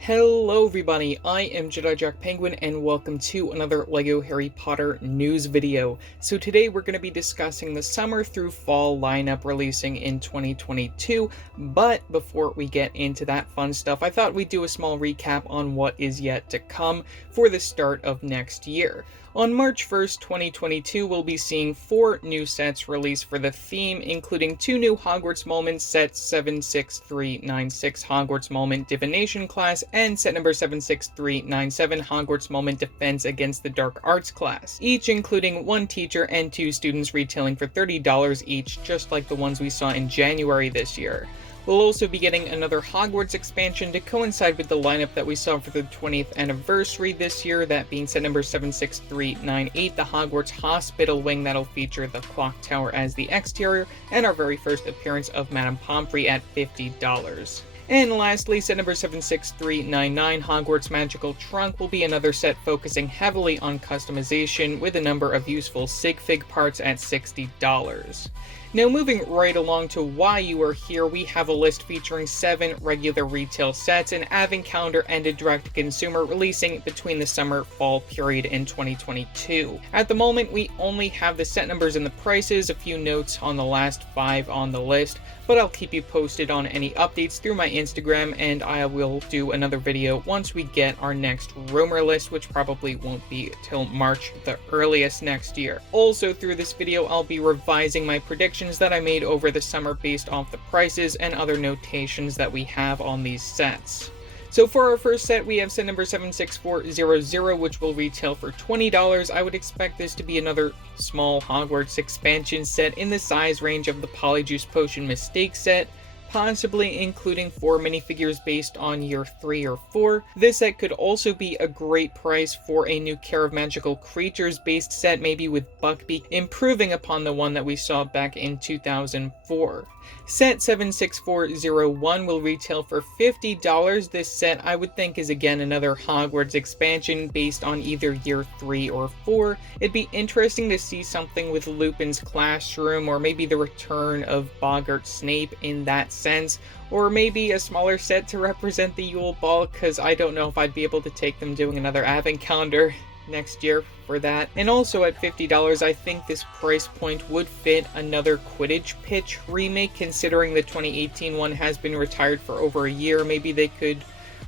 Hello everybody, I am Jedi JAC Penguin and welcome to another LEGO Harry Potter news video. So today we're going to be discussing the summer through fall lineup releasing in 2022, but before we get into that fun stuff, I thought we'd do a small recap on what is yet to come for the start of next year. On March 1st, 2022, we'll be seeing 4 new sets released for the theme, including 2 new Hogwarts Moment sets, 76396 Hogwarts Moment Divination class, and set number 76397 Hogwarts Moment Defense Against the Dark Arts class, each including 1 teacher and 2 students retailing for $30 each, just like the ones we saw in January this year. We'll also be getting another Hogwarts expansion to coincide with the lineup that we saw for the 20th anniversary this year, that being set number 76398, the Hogwarts Hospital Wing that'll feature the clock tower as the exterior, and our very first appearance of Madame Pomfrey at $50. And lastly, set number 76399, Hogwarts Magical Trunk, will be another set focusing heavily on customization with a number of useful sig fig parts at $60. Now moving right along to why you are here, we have a list featuring 7 regular retail sets, an advent calendar, and a direct-to-consumer releasing between the summer-fall period in 2022. At the moment, we only have the set numbers and the prices, a few notes on the last 5 on the list, but I'll keep you posted on any updates through my Instagram, and I will do another video once we get our next rumor list, which probably won't be till March the earliest next year. Also through this video, I'll be revising my predictions that I made over the summer based off the prices and other notations that we have on these sets. So for our first set, we have set number 76400, which will retail for $20. I would expect this to be another small Hogwarts expansion set in the size range of the Polyjuice Potion Mistake set, possibly including 4 minifigures based on year 3 or 4. This set could also be a great price for a new Care of Magical Creatures based set, maybe with Buckbeak, improving upon the one that we saw back in 2004. Set 76401 will retail for $50. This set I would think is again another Hogwarts expansion based on either year 3 or 4. It'd be interesting to see something with Lupin's classroom, or maybe the return of Boggart Snape in that sense, or maybe a smaller set to represent the Yule Ball, because I don't know if I'd be able to take them doing another advent calendar next year for that. And also at $50, I think this price point would fit another Quidditch Pitch remake, considering the 2018 one has been retired for over a year. Maybe they could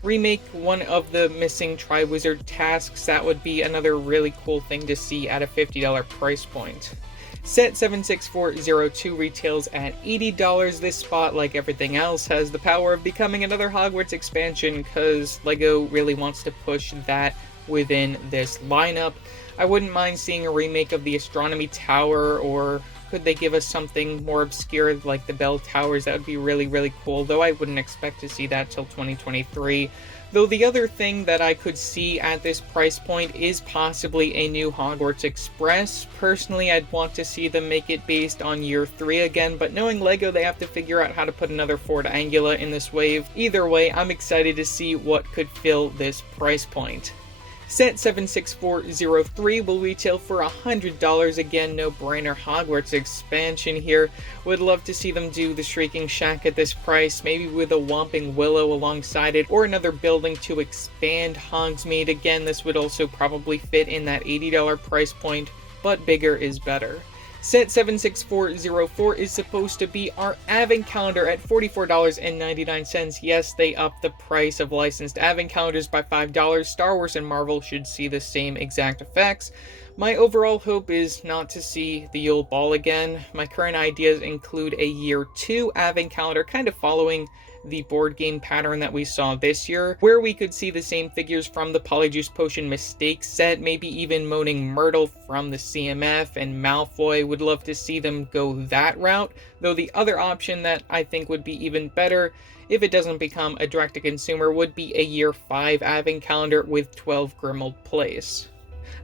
remake one of the missing Triwizard tasks. That would be another really cool thing to see at a $50 price point. Set 76402 retails at $80. This spot, like everything else, has the power of becoming another Hogwarts expansion because LEGO really wants to push that within this lineup. I wouldn't mind seeing a remake of the Astronomy Tower, or could they give us something more obscure like the Bell Towers? That would be really cool, though I wouldn't expect to see that till 2023. Though the other thing that I could see at this price point is possibly a new Hogwarts Express. Personally, I'd want to see them make it based on year 3 again, but knowing LEGO, they have to figure out how to put another Ford Angula in this wave. Either way, I'm excited to see what could fill this price point. Set 76403 will retail for $100. Again, no-brainer Hogwarts expansion here. Would love to see them do the Shrieking Shack at this price, maybe with a Whomping Willow alongside it, or another building to expand Hogsmeade. Again, this would also probably fit in that $80 price point, but bigger is better. Set 76404 is supposed to be our advent calendar at $44.99. Yes, they upped the price of licensed advent calendars by $5. Star Wars and Marvel should see the same exact effects. My overall hope is not to see the Yule Ball again. My current ideas include a year 2 advent calendar, kind of following the board game pattern that we saw this year, where we could see the same figures from the Polyjuice Potion Mistake set, maybe even Moaning Myrtle from the CMF, and Malfoy. Would love to see them go that route, though the other option that I think would be even better, if it doesn't become a direct-to-consumer, would be a year 5 advent calendar with 12 Grimmauld Place.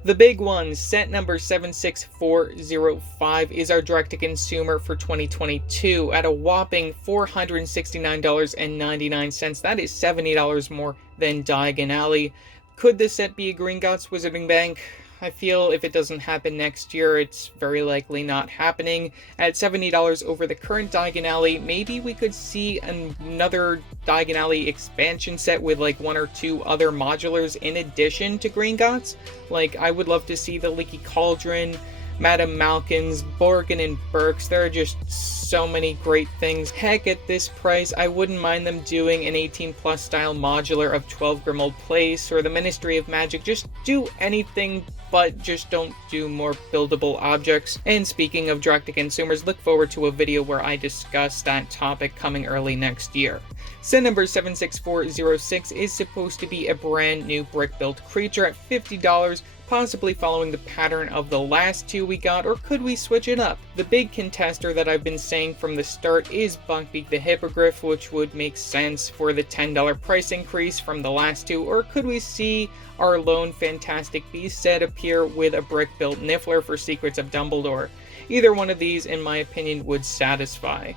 The big one, set number 76405, is our direct-to-consumer for 2022 at a whopping $469.99. That is $70 more than Diagon Alley. Could this set be a Gringotts Wizarding Bank? I feel if it doesn't happen next year, it's very likely not happening. At $70 over the current Diagon Alley, maybe we could see another Diagon Alley expansion set with like 1 or 2 other modulars in addition to Gringotts. Like, I would love to see the Leaky Cauldron, Madame Malkin's, Borgin and Burks. There are just so many great things. Heck, at this price, I wouldn't mind them doing an 18+ style modular of 12 Grimold Place or the Ministry of Magic. Just do anything, but just don't do more buildable objects. And speaking of direct to consumers, look forward to a video where I discuss that topic coming early next year. Set number 76406 is supposed to be a brand new brick-built creature at $50, possibly following the pattern of the last 2 we got, or could we switch it up? The big contester that I've been saying from the start is Buckbeak the Hippogriff, which would make sense for the $10 price increase from the last 2, or could we see our lone Fantastic Beast set appear with a brick-built Niffler for Secrets of Dumbledore? Either one of these, in my opinion, would satisfy.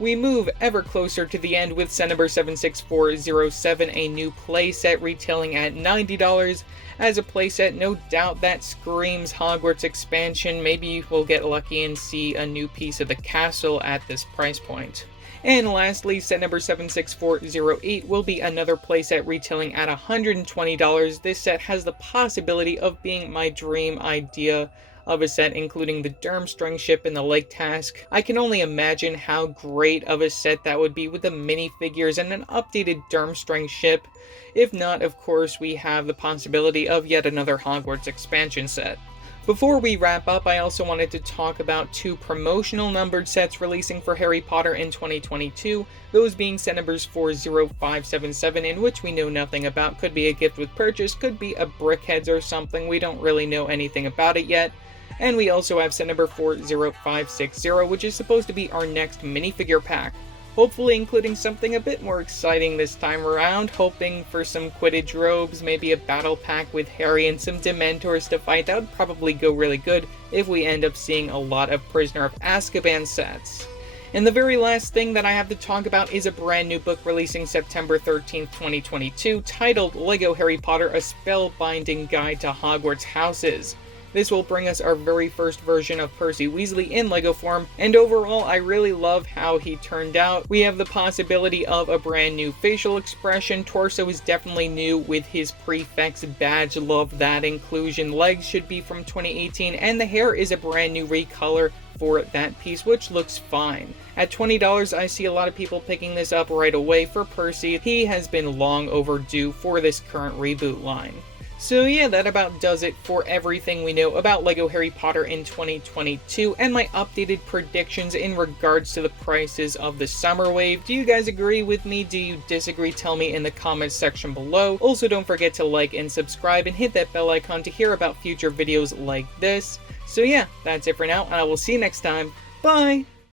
We move ever closer to the end with set number 76407, a new playset retailing at $90. As a playset, no doubt that screams Hogwarts expansion. Maybe we'll get lucky and see a new piece of the castle at this price point. And lastly, set number 76408 will be another playset retailing at $120. This set has the possibility of being my dream idea of a set, including the Durmstrang ship and the Lake Task. I can only imagine how great of a set that would be with the minifigures and an updated Durmstrang ship. If not, of course, we have the possibility of yet another Hogwarts expansion set. Before we wrap up, I also wanted to talk about 2 promotional numbered sets releasing for Harry Potter in 2022, those being set numbers 40577, in which we know nothing about. Could be a gift with purchase, could be a Brickheads or something, we don't really know anything about it yet. And we also have set number 40560, which is supposed to be our next minifigure pack. Hopefully including something a bit more exciting this time around, hoping for some Quidditch robes, maybe a battle pack with Harry and some Dementors to fight. That would probably go really good if we end up seeing a lot of Prisoner of Azkaban sets. And the very last thing that I have to talk about is a brand new book releasing September 13th, 2022, titled LEGO Harry Potter: A Spellbinding Guide to Hogwarts Houses. This will bring us our very first version of Percy Weasley in LEGO form, and overall I really love how he turned out. We have the possibility of a brand new facial expression. Torso is definitely new with his prefect's badge, love that inclusion. Legs should be from 2018, and the hair is a brand new recolor for that piece, which looks fine. At $20, I see a lot of people picking this up right away for Percy. He has been long overdue for this current reboot line. So yeah, that about does it for everything we know about LEGO Harry Potter in 2022 and my updated predictions in regards to the prices of the summer wave. Do you guys agree with me? Do you disagree? Tell me in the comments section below. Also, don't forget to like and subscribe and hit that bell icon to hear about future videos like this. So yeah, that's it for now, and I will see you next time. Bye!